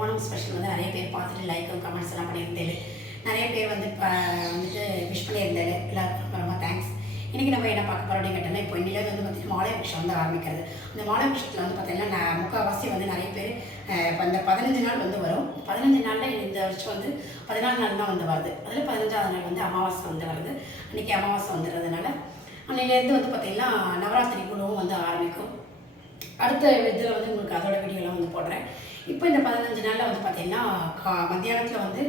Onam special வந்து நிறைய பேர் பார்த்துட்டு லைக்கும் கமெண்ட்ஸ் எல்லாம் பண்ணியிருந்தேன். நிறைய பேர் வந்து இப்போ வந்துட்டு விஷ் பண்ணியிருந்தேன். எல்லாருக்கும் ரொம்ப தேங்க்ஸ் இன்றைக்கி நம்ம என்ன பார்க்க போகிறோம் அப்படின்னு கேட்டோம்னா இப்போ இன்னிலேருந்து வந்து பார்த்திங்கன்னா மாலை விஷயம் வந்து ஆரம்பிக்கிறது. அந்த மாலை விஷயத்தில் வந்து பார்த்திங்கன்னா நான் முக்கால்வாசி வந்து நிறைய பேர் இப்போ இந்த அந்த பதினஞ்சு நாள் வந்து வரும். பதினஞ்சு நாளில் இந்த வருஷம் வந்து பதினாலு நாள் தான் வந்து வருது. அதில் பதினஞ்சாவது நாள் வந்து அமாவாசை வந்து வருது. அன்றைக்கி அமாவாசை வந்துடுறதுனால அன்னையிலேருந்து வந்து பார்த்திங்கன்னா நவராத்திரி குழுவும் வந்து ஆரம்பிக்கும். அடுத்த இதில் வந்து உங்களுக்கு அதோட வீடியோலாம் வந்து போடுறேன். இப்போ இந்த பதினஞ்சு நாளில் வந்து பார்த்தீங்கன்னா கா மத்தியானத்தில் வந்து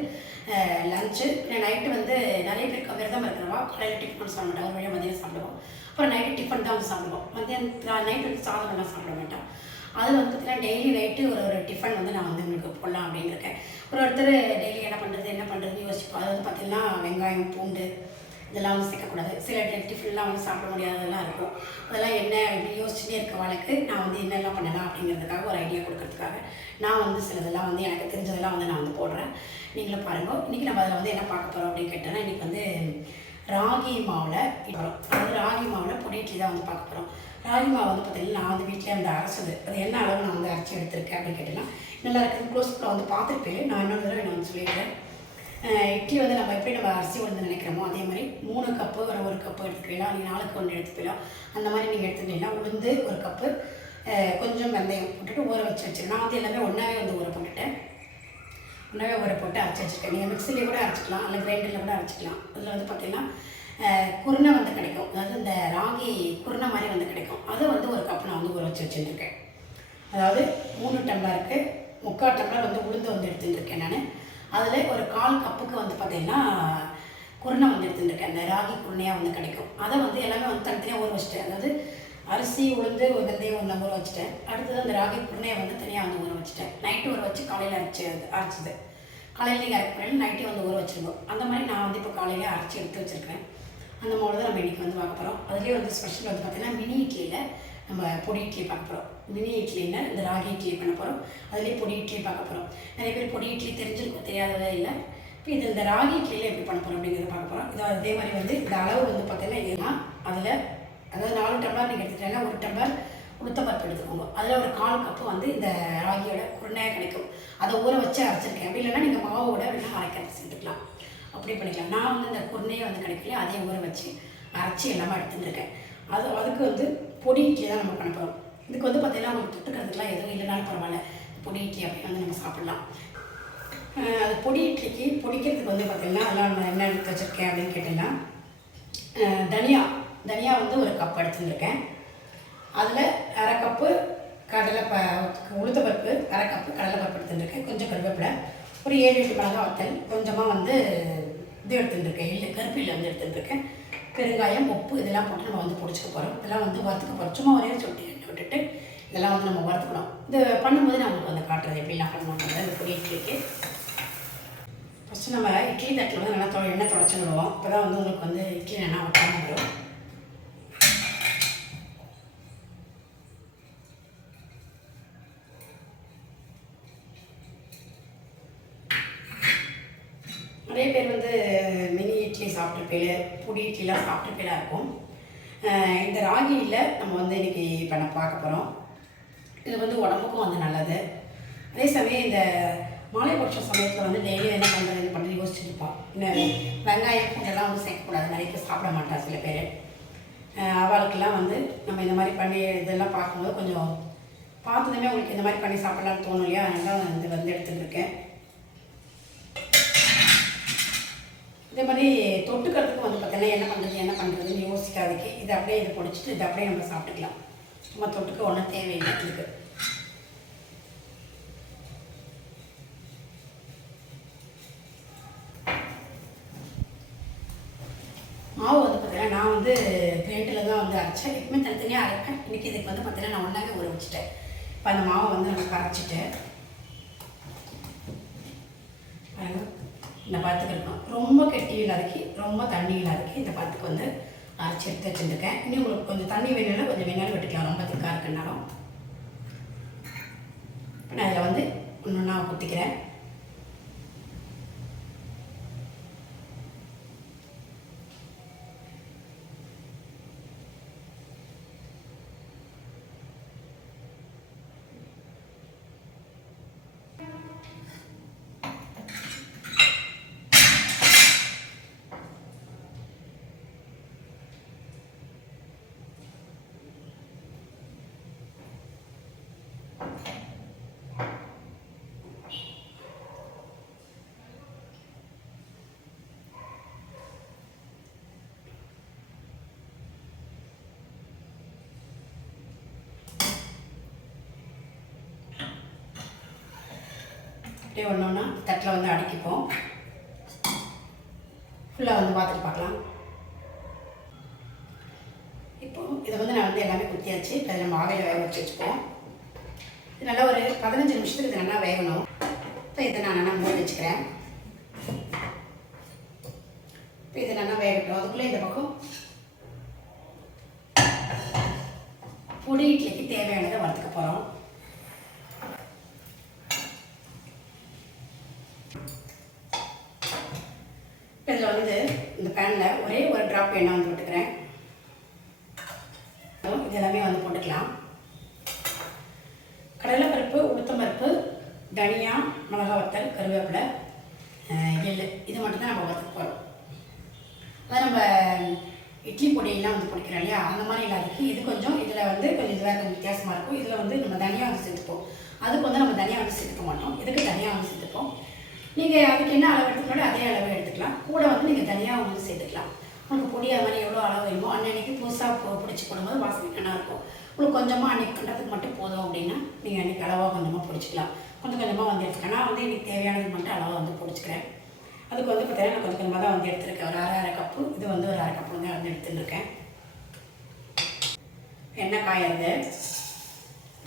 லஞ்சு நைட்டு வந்து நிறைய பேருக்கு விரதம் இருக்கிறவா? காலையில் டிஃபன் சாப்பிட மாட்டோம் ஒரு வழியாக மதியம் சாப்பிடுவோம் அப்புறம் நைட்டு டிஃபன் தான் வந்து சாப்பிடுவோம் மத்தியானம் நைட்டு வந்து சாதம் எல்லாம் சாப்பிட மாட்டோம் அது வந்து பார்த்தீங்கன்னா டெய்லி நைட்டு ஒரு ஒரு டிஃபன் வந்து நான் வந்து உங்களுக்கு போடலாம் அப்படின்னு இருக்கேன். ஒரு ஒருத்தர் டெய்லி என்ன பண்ணுறது என்ன பண்ணுறதுன்னு யோசிப்போம். அது வந்து பார்த்தீங்கன்னா வெங்காயம் பூண்டு இதெல்லாம் வந்து சேர்க்கக்கூடாது சில டிஃபன்லாம் வந்து சாப்பிட முடியாததெல்லாம் இருக்கும். அதெல்லாம் என்ன இப்படி யோசிச்சுட்டே இருக்க நான் வந்து என்னெல்லாம் பண்ணலாம் அப்படிங்கிறதுக்காக ஒரு ஐடியா கொடுக்கறதுக்காக நான் வந்து சிலதெல்லாம் வந்து எனக்கு தெரிஞ்சதெல்லாம் வந்து நான் வந்து போடுறேன். நீங்களும் பாருங்கள் இன்றைக்கி நம்ம அதில் வந்து என்ன பார்க்க போகிறோம் அப்படின்னு கேட்டோன்னா இன்றைக்கி வந்து ராகி மாவில் வரும் அதாவது ராகி மாவில் பொடி இட்லி தான் வந்து பார்க்க போகிறோம் ராகி மாவு வந்து பார்த்தீங்கன்னா நான் வந்து வீட்டிலே வந்து அரைச்சது. அது என்ன அளவு நான் வந்து அரைச்சி எடுத்திருக்கேன் அப்படின்னு கேட்டேன்னா நல்லா இருக்குது. க்ளோஸ்ல வந்து பார்த்துருப்பேன் நான் இன்னொரு தடவை நான் வந்து இட்லி வந்து நம்ம எப்படி நம்ம அரிசி உளுந்து நினைக்கிறோமோ அதே மாதிரி மூணு கப்பு ஒரு ஒரு கப்பு எடுத்துக்கலாம். நீங்கள் நாலுக்கு ஒன்று எடுத்துக்கலாம். அந்த மாதிரி நீங்கள் எடுத்துக்கிட்டீங்கன்னா உளுந்து ஒரு கப்பு கொஞ்சம் வெந்தயம் போட்டுட்டு ஊற வச்சு வச்சிருக்கேன் நான் வந்து எல்லாமே ஒன்றாவே வந்து ஊற போட்டுட்டேன். ஒன்றாவே ஊற போட்டு அரைச்சி வச்சுருக்கேன். நீங்கள் மிக்சிலேயே கூட அரைச்சிக்கலாம். இல்லை கிரைண்டரில் கூட அரைச்சிக்கலாம். அதில் வந்து பார்த்தீங்கன்னா குருணை வந்து கிடைக்கும். அதாவது இந்த ராகி குருணை மாதிரி வந்து கிடைக்கும். அதை வந்து ஒரு கப்பு நான் வந்து ஊற வச்சு வச்சுருக்கேன் அதாவது மூணு டம்ளருக்கு முக்கால் டம்ளர் வந்து உளுந்து வந்து எடுத்துட்டுருக்கேன் நான். அதில் ஒரு கால் கப்புக்கு வந்து பார்த்தீங்கன்னா குருணை வந்து எடுத்துட்டுருக்கேன் அந்த ராகி குருணையாக வந்து கிடைக்கும். அதை வந்து எல்லாமே வந்து தனித்தனியாக ஊற வச்சுட்டேன். அதாவது அரிசி உளுந்து வெந்தயம் ஒன்று ஊற வச்சுட்டேன். அடுத்தது அந்த ராகி குருணையை வந்து தனியாக வந்து ஊற வச்சுட்டேன். நைட்டு ஊற வச்சு காலையில் அரைச்சி அரைச்சிது. காலையில் நீங்கள் அரைக்கிறேன் நைட்டே வந்து ஊற வச்சுருக்கோம் அந்த மாதிரி நான் வந்து இப்போ காலையிலே அரைச்சி எடுத்து வச்சுருக்கேன் அந்த மாதிரி தான் நம்ம இன்றைக்கி வந்து பார்க்க போகிறோம் அதுலேயே வந்து ஸ்பெஷல் வந்து பார்த்தீங்கன்னா மினி இட்லியில் நம்ம பொடி இட்லி பார்க்க போகிறோம் மினி இட்லின்னு இந்த ராகி இட்லி பண்ண போகிறோம் அதுலேயே பொடி இட்லி பார்க்க போகிறோம் நிறைய பேர் பொடி இட்லி தெரிஞ்சிருக்கும் தெரியாததே இல்லை. இப்போ இது இந்த ராகி இட்லியில் எப்படி பண்ண போகிறோம் அப்படிங்கிறத பார்க்க போகிறோம் இது அதே மாதிரி வந்து இந்த அளவு வந்து பார்த்தீங்கன்னா இதுதான். அதில் அதாவது நாலு டம்ளர் நீங்கள் எடுத்துட்டீங்கன்னா ஒரு டம்ளர் உளுத்தப்பருப்பு எடுத்துக்கோங்க. அதில் ஒரு கால் கப்பு வந்து இந்த ராகியோட குருணையாக கிடைக்கும் அதை ஊற வச்சு அரைச்சிருக்கேன். அப்படி இல்லைன்னா நீங்கள் மாவோட வேணால் அரைக்கிறது சேர்த்துக்கலாம். அப்படி பண்ணிக்கலாம். நான் வந்து இந்த குருணையை வந்து கிடைக்கல அதே ஊற வச்சு அரைச்சி எல்லாமே எடுத்துருக்கேன் அது அதுக்கு வந்து பொடி இட்லி தான் நம்ம பண்ண போகிறோம் இதுக்கு வந்து பார்த்தீங்கன்னா உங்களுக்கு தொட்டுக்கிறதுக்குலாம் எதுவும் இல்லைனாலும் பரவாயில்ல. பொடி இட்லி அப்படின்னு வந்து நம்ம சாப்பிட்லாம். அது பொடி இட்லிக்கு பொடிக்கிறதுக்கு வந்து பார்த்தீங்கன்னா அதெல்லாம் நான் என்ன எடுத்து வச்சுருக்கேன் அப்படின்னு கேட்டிங்கன்னா தனியா தனியா வந்து ஒரு கப் எடுத்துருக்கேன் அதில் அரை கப்பு கடலை ப உளுத்தப்பருப்பு அரை கப்பு கடலைப்பருப்பு எடுத்துருக்கேன் கொஞ்சம் கருவேப்பிலை ஒரு ஏழு எட்டு மிளகா வத்தல் கொஞ்சமாக வந்து இது எடுத்துருக்கேன் இல்லை கருப்பில் வந்து எடுத்துருக்கேன் பெருங்காயம் உப்பு இதெல்லாம் போட்டு நம்ம வந்து பிடிச்சிக்க போகிறோம் இதெல்லாம் வந்து வறுத்துக்க போகிறோம் சும்மா ஒரே சொட்டு இதெல்லாம் வந்து நம்ம வறுத்துக்கணும். இது பண்ணும்போது நான் உங்களுக்கு வந்து காட்டுறது எப்படிலாம் பண்ணணுன்றது புரியிட்டுருக்கு ஃபஸ்ட்டு நம்ம இட்லி தட்டில் வந்து நல்லா தொ எண்ணெய் தொடச்சிடுவோம் அப்போ தான் வந்து உங்களுக்கு வந்து இட்லி நல்லா ஒட்டாமல் வரும். நிறைய பேர் வந்து மினி இட்லி சாப்பிட்ருப்பேல பொடி இட்லிலாம் சாப்பிட்ருப்பேலாம் இருக்கும். ராகியில் நம்ம வந்து இன்றைக்கி பண்ண பார்க்க போகிறோம் இது வந்து உடம்புக்கும் வந்து நல்லது. அதே சமயம் இந்த மாலைபட்ச சமயத்தில் வந்து டெய்லியும் என்ன பண்ணுறது என்ன பண்ணுறது யோசிச்சுட்டு இருப்பான் வெங்காயம் பூண்டெல்லாம் வந்து சேர்க்கக்கூடாது நிறைய பேர் சாப்பிட மாட்டா சில பேர். அவளுக்கெல்லாம் வந்து நம்ம இந்த மாதிரி பண்ணி இதெல்லாம் பார்க்கும்போது கொஞ்சம் பார்த்ததுமே உங்களுக்கு இந்த மாதிரி பண்ணி சாப்பிடலாம்னு தோணும் இல்லையா? அதனால இது வந்து எடுத்துகிட்டு இருக்கேன். இதே மாதிரி தொட்டுக்கிறதுக்கு வந்து பார்த்தீங்கன்னா என்ன பண்ணுறது என்ன பண்ணுறது யோசிக்காதக்கு இதை அப்படியே இதை பொடிச்சிட்டு இதை அப்படியே நம்ம சாப்பிட்டுக்கலாம். சும்மா தொட்டுக்க ஒன்றும் தேவையில்லை இதுக்கு மாவு வந்து பார்த்தீங்கன்னா நான் வந்து கிரேட்டில் தான் வந்து அரைச்சேன். எப்பவுமே தனித்தனியாக அரைப்பேன். இன்றைக்கி இதுக்கு வந்து பார்த்தீங்கன்னா நான் ஒன்றாவே ஊற வச்சுட்டேன். இப்போ அந்த மாவை வந்து நம்ம கரைச்சிட்டு இந்த பழத்துக்கு இருக்கும் ரொம்ப கெட்டி இல்லாதக்கு ரொம்ப தண்ணி இல்லாதக்கு இந்த பாத்துக்கு வந்து அரைச்சி எடுத்து வச்சுருக்கேன் இன்னும் உங்களுக்கு கொஞ்சம் தண்ணி வேணும்னா கொஞ்சம் வேணாலும் விட்டுக்கலாம். ரொம்ப திக்காக இருக்குன்னாலும். இப்போ நான் இதில் வந்து ஒன்று ஒன்றா குத்திக்கிறேன். அப்படியே ஒன்று ஒன்றா தட்டில் வந்து அடக்கிப்போம். ஃபுல்லாக வந்து பார்த்துட்டு பார்க்கலாம். இப்போ இதை வந்து நான் வந்து எல்லாமே குத்தியாச்சு. இப்போ அதை நம்ம ஆவையில் வேக வச்சு வச்சுப்போம். இது நல்லா ஒரு பதினஞ்சு நிமிஷத்துக்கு இது நல்லா வேகணும். இப்போ இதை நான் நல்லா மூடி வச்சுக்கிறேன். இப்போ இதை நல்லா வேகட்டும். அதுக்குள்ளே இந்த பக்கம் பொடி இட்லிக்கு தேவையானதை வறுத்துக்க போகிறோம் இதில் வந்து இந்த பேனில் ஒரே ஒரு ட்ராப் எண்ணெய் வந்து போட்டுக்கிறேன். இது எல்லாமே வந்து போட்டுக்கலாம். கடலைப்பருப்பு உளுத்தம்பருப்பு தனியா மிளகா வத்தல் கருவேப்பிலை அஹ், எள்ளு. இது மட்டும்தான் நம்ம வறுத்து போகிறோம் அதான் நம்ம இட்லி பொடியெல்லாம் வந்து பிடிக்கிறோம் இல்லையா? அந்த மாதிரி இல்லாததுக்கு இது கொஞ்சம் இதில் வந்து கொஞ்சம் இதுவாக கொஞ்சம் வித்தியாசமாக இருக்கும். இதில் வந்து நம்ம தனியாக வந்து சேர்த்துப்போம் அதுக்கு வந்து நம்ம தனியாக வந்து சேர்த்துக்க மாட்டோம் இதுக்கு தனியாக வந்து சேர்த்துப்போம் நீங்கள் அதுக்கு என்ன அளவு எடுத்துக்கணும் அதே அளவு எடுத்துக்கலாம். கூட வந்து நீங்கள் தனியாக வந்து சேர்த்துக்கலாம். உங்களுக்கு பொடியாக மாதிரி எவ்வளோ அளவு வேணுமோ அன்னன்னைக்கு புதுசாக பிடிச்சி போடும்போது வாசனை நல்லா இருக்கும். உங்களுக்கு கொஞ்சமாக அன்னைக்கு பண்ணுறதுக்கு மட்டும் போதும் அப்படின்னா நீங்கள் அன்றைக்கி அளவாக கொஞ்சமாக பிடிச்சிக்கலாம். கொஞ்சம் கொஞ்சமாக வந்து எடுத்துக்கலாம். நான் வந்து எனக்கு தேவையானது மட்டும் அளவாக வந்து பிடிச்சிக்கிறேன். அதுக்கு வந்து பார்த்தீங்கன்னா நான் கொஞ்சம் கொஞ்சமாக தான் வந்து எடுத்துருக்கேன். ஒரு அரை அரை கப்பு. இது வந்து ஒரு அரை கப்பு தான் வந்து எடுத்துருக்கேன் எண்ணெய் காயறது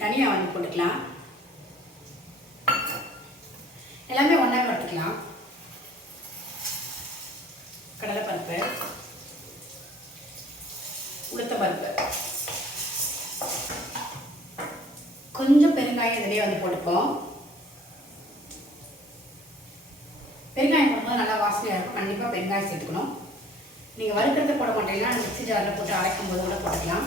தனியாக வந்து போட்டுக்கலாம். எல்லாமே ஒன்றா வறுத்துக்கலாம் கடலைப்பருப்பு உளுத்தம்பருப்பு கொஞ்சம் பெருங்காயம் இதிலே வந்து போட்டுப்போம். பெருங்காயம் போடும்போது நல்லா வாசனையாக இருக்கும். கண்டிப்பாக பெருங்காயம் சேர்த்துக்கணும். நீங்கள் வறுக்கிறத போட மாட்டீங்கன்னா மிக்ஸி ஜாரில் போட்டு அரைக்கும் போது கூட போட்டுக்கலாம்.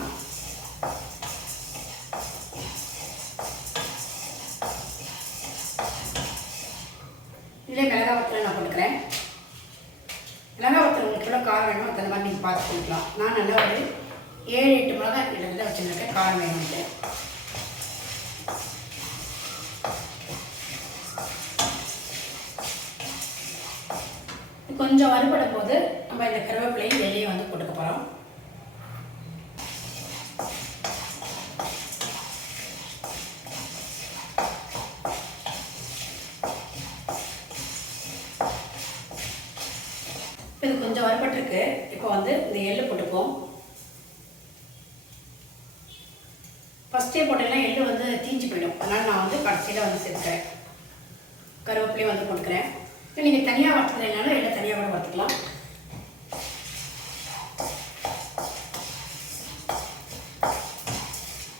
எல்லா மிளகா நான் கொடுக்குறேன் மிளகா ஒருத்தர் உங்களுக்கு எவ்வளோ காரம் வேணுமோ அந்த மாதிரி நீங்கள் பார்த்து கொடுக்கலாம். நான் நல்லா ஒரு ஏழு எட்டு மிளகா கிட்ட வச்சுருக்கேன் காரம் வேணும்ட்டு கொஞ்சம் வறுபடும் போது நம்ம இந்த கருவேப்பிலையும் வெளியே வந்து போட்டுக்க போகிறோம் இது கொஞ்சம் இப்போ வந்து இந்த எள்ளு போட்டுப்போம் ஃபஸ்ட்டே போட்டேன்னா எள்ளு வந்து தீஞ்சு போயிடும். அதனால் நான் வந்து கடைசியில் வந்து சேர்த்துக்கிறேன். கருவேப்பிலையும் வந்து போட்டுக்கிறேன். இப்போ நீங்கள் தனியாக வறுத்துக்கிறதுனால எல்லாம் தனியாக கூட வறுத்துக்கலாம்.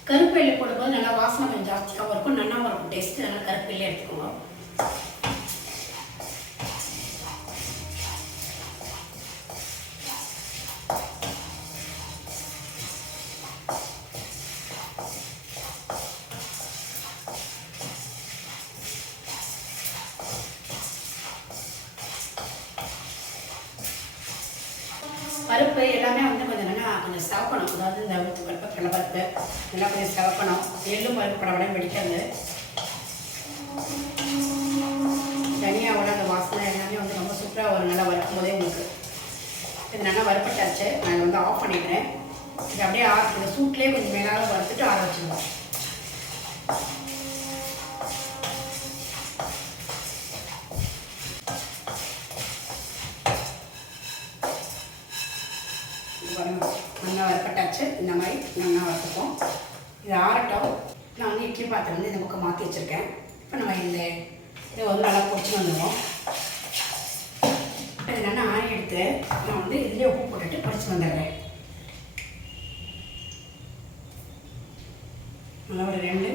கருப்பு எள்ளு போடும்போது நல்லா வாசனை கொஞ்சம் ஜாஸ்தியாகவும் இருக்கும். நல்லாவும் இருக்கும் டேஸ்ட்டு நல்லா கருப்பு எள்ளு எடுத்துக்கோங்க. பருப்பு எல்லாமே வந்து கொஞ்சம் நல்லா கொஞ்சம் சவக்கணும். அதாவது இந்த ஊத்து பருப்பு கடலைப்பருப்பு நல்லா கொஞ்சம் சவக்கணும். எள்ளும் பருப்பு படப்படம் பிடிக்காது தனியாவோட அந்த வாசனை எல்லாமே வந்து ரொம்ப சூப்பராக ஒரு நல்லா வறுக்கும் போதே உங்களுக்கு. இது நல்லா வறுப்பட்டாச்சு நான் வந்து ஆஃப் பண்ணிக்கிறேன். இது அப்படியே ஆ இந்த சூட்லேயே கொஞ்சம் மேலாக வறுத்துட்டு ஆற வச்சுருவோம் வச்சு இந்த மாதிரி நல்லா வறுத்துப்போம் இது ஆறட்டும். நான் வந்து இட்லி பாத்திரம் வந்து இந்த பக்கம் மாற்றி வச்சுருக்கேன். இப்போ நம்ம இந்த இதை வந்து நல்லா பொடிச்சு வந்துடுவோம் இது நல்லா ஆறி எடுத்து நான் வந்து இதுலேயே உப்பு போட்டுட்டு பொடிச்சு வந்துடுறேன். நல்லா ஒரு ரெண்டு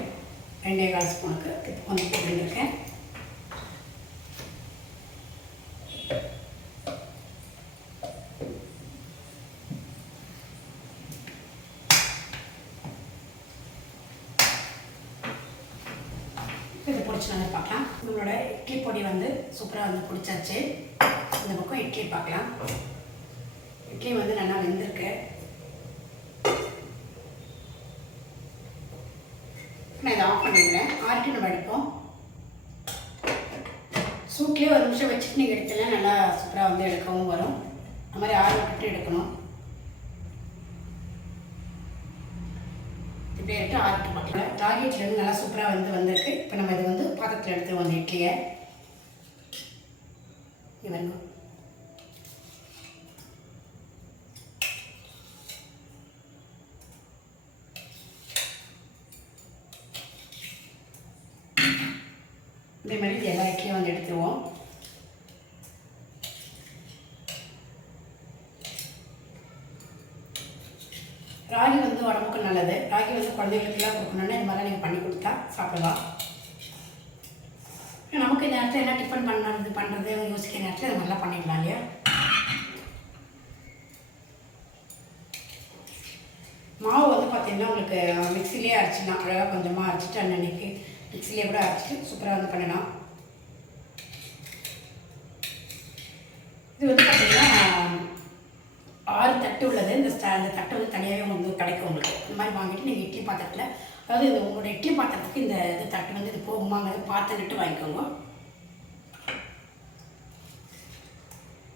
ரெண்டே கால் ஸ்பூனுக்கு இப்போ வந்து போட்டுருக்கேன் சேனல் பார்க்கலாம். நம்மளோட இட்லி பொடி வந்து சூப்பராக வந்து பிடிச்சாச்சு. இந்த பக்கம் இட்லி பார்க்கலாம். இட்லி வந்து நல்லா வெந்திருக்கு. நான் இதை ஆஃப் பண்ணிடுறேன். ஆறிட்டு நம்ம எடுப்போம். சூட்லேயே ஒரு நிமிஷம் வச்சுட்டு நீங்கள் எடுத்தீங்கன்னா நல்லா சூப்பராக வந்து எடுக்கவும் வரும். அந்த மாதிரி ஆற விட்டுட்டு எடுக்கணும். இப்படியே எடுத்து ஆறிட்டு பார்க்கலாம் ராகி இட்லி வந்து நல்லா சூப்பராக வந்து வந்திருக்கு. இப்போ நம்ம இது வந்து பாத்திரத்தில் எடுத்துருவோம் அந்த இட்லியை. இவங்க இதே மாதிரி எல்லா இட்லியும் வந்து எடுத்துருவோம் ராகி வந்து உடம்புக்கு நல்லது. ராகி வந்து குழந்தைகளுக்கெல்லாம் கொடுக்கணுன்னா இந்த மாதிரிலாம் நீங்கள் பண்ணி கொடுத்தா சாப்பிடலாம். நமக்கு இந்த நேரத்தில் என்ன டிஃபன் பண்ணுறது பண்ணுறது யோசிக்கிற நேரத்தில் இது மாதிரிலாம் பண்ணிடலாம் இல்லையா? மாவு வந்து பார்த்தீங்கன்னா உங்களுக்கு மிக்சிலே அரைச்சிடலாம். அழகாக கொஞ்சமாக அரைச்சிட்டு அன்னன்னைக்கு மிக்சிலே கூட அரைச்சிட்டு சூப்பராக வந்து பண்ணலாம். இது வந்து பார்த்தீங்கன்னா தட்டு உள்ளது. இந்த ஸ்டா இந்த தட்டு வந்து தனியாகவே உங்களுக்கு கிடைக்கும் உங்களுக்கு. இந்த மாதிரி வாங்கிட்டு நீங்கள் இட்லி பாத்திரத்தில் அதாவது இது உங்களோட இட்லி பாத்திரத்துக்கு இந்த இது தட்டு வந்து இது போகுமாங்கிறத பார்த்துக்கிட்டு வாங்கிக்கோங்க.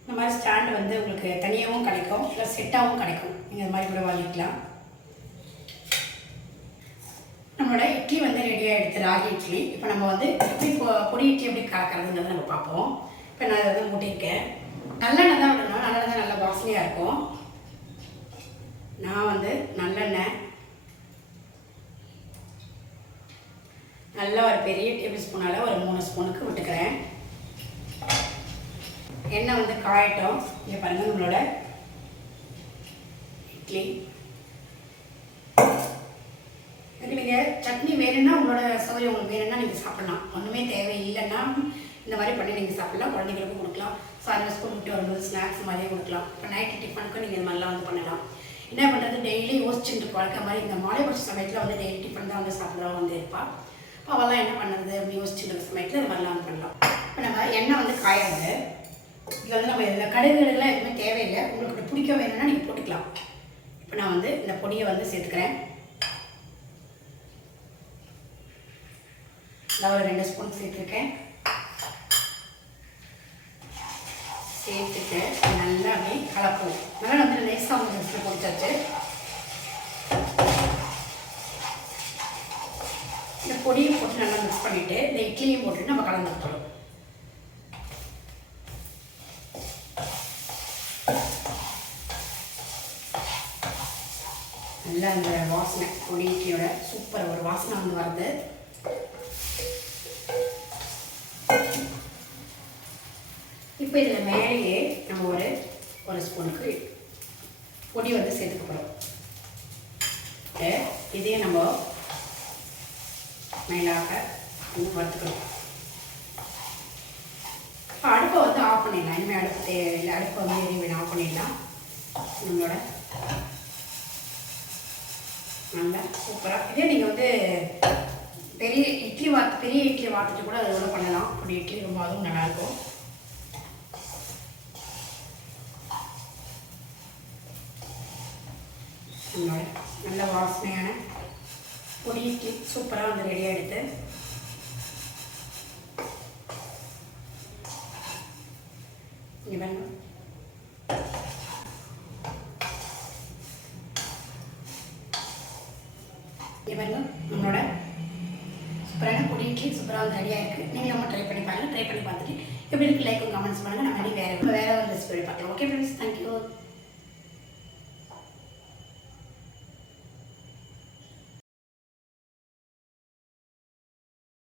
இந்த மாதிரி ஸ்டாண்டு வந்து உங்களுக்கு தனியாகவும் கிடைக்கும் இல்லை செட்டாகவும் கிடைக்கும். நீங்கள் இந்த மாதிரி கூட வாங்கிக்கலாம். நம்மளோட இட்லி வந்து ரெடியாக எடுத்து ராகி இட்லி. இப்போ நம்ம வந்து இட்லி பொடி இட்லி எப்படி கலக்கிறதுங்கிறத நம்ம பார்ப்போம். இப்போ நான் அதை வந்து மூட்டியிருக்கேன். நல்லெண்ணெய் தான் விடணும். நல்லெண்ணெய் தான் நல்லா வாசனையாக இருக்கும். நான் வந்து நல்லெண்ணெய் நல்லா ஒரு பெரிய டேபிள் ஸ்பூனால் ஒரு மூணு ஸ்பூனுக்கு விட்டுக்கிறேன். எண்ணெய் வந்து காயட்டும். இங்கே பாருங்கள் நம்மளோட இட்லி. நீங்கள் சட்னி வேணும்னா உங்களோட சௌகரியம் உங்களுக்கு வேணும்னா நீங்கள் சாப்பிடலாம். ஒன்றுமே தேவையில்லைன்னா இந்த மாதிரி பண்ணி நீங்கள் சாப்பிட்லாம். குழந்தைங்களுக்கும் கொடுக்கலாம். சாயந்தரம் ஸ்கூல் விட்டு வரும்போது ஸ்நாக்ஸ் மாதிரியே கொடுக்கலாம். இப்போ நைட்டு டிஃபனுக்கும் நீங்கள் இந்த மாதிரிலாம் வந்து பண்ணலாம். என்ன பண்ணுறது டெய்லி யோசிச்சுட்டு பழக்க மாதிரி இந்த மாலை பட்ச சமயத்தில் வந்து டெய்லி டிஃபன் தான் வந்து சாப்பிட்றவங்க வந்து இருப்பாள் இப்போ அவெல்லாம் என்ன பண்ணுறது? அப்படின்னு யோசிச்சுட்டு இருக்க சமயத்தில் இந்த வரலாம் பண்ணலாம். இப்போ நம்ம எண்ணெய் வந்து காயாது இதில் வந்து நம்ம இதில் கடுகுலாம் எதுவுமே தேவையில்லை. உங்களுக்கு பிடிக்க வேணும்னா நீங்கள் போட்டுக்கலாம். இப்போ நான் வந்து இந்த பொடியை வந்து சேர்த்துக்கிறேன். நான் ஒரு ரெண்டு ஸ்பூன் சேர்த்துருக்கேன். சேர்த்துட்டு நல்லா அப்படியே கலக்குவோம் நல்லா வந்து நைஸாக வந்து மிக்ஸில் பிடிச்சாச்சு இந்த பொடியும் போட்டு நல்லா மிக்ஸ் பண்ணிவிட்டு இந்த இட்லியும் போட்டு நம்ம கலந்துக்கிட்டோம் நல்லா இந்த வாசனை பொடி இட்லியோட சூப்பர் ஒரு வாசனை வந்து வருது. இப்போ இதில் மேலேயே நம்ம ஒரு ஒரு ஸ்பூனுக்கு பொடி வந்து சேர்த்துக்க போகிறோம் இதே நம்ம மேலாக வறுத்துக்கிறோம் இப்போ அடுப்பை வந்து ஆஃப் பண்ணிடலாம். இனிமேல் அடுப்பு தேவையில்லை அடுப்பை வந்து எரிவேன் ஆஃப் பண்ணிடலாம். நம்மளோட நல்லா சூப்பராக இதே நீங்கள் வந்து பெரிய இட்லி வாத்து பெரிய இட்லி வாத்துட்டு கூட அது கூட பண்ணலாம். அப்படி இட்லி ரொம்ப அதுவும் நல்லாயிருக்கும் நம்மளோட நல்ல வாசனையான பொடி சூப்பராக வந்து ரெடி ஆகிடுது இங்கே பாருங்க. நம்மளோட சூப்பரான பொடி இட்லி சூப்பராக வந்து ரெடியாக இருக்குது நீங்களும் ட்ரை பண்ணி பாருங்கள் ட்ரை பண்ணி பார்த்துட்டு எப்படி இருக்கு? லைக் கமெண்ட்ஸ் பண்ணுங்கள் நம்ம வேறு வேறு ஒரு ரெசிபி பார்க்கலாம். ஓகே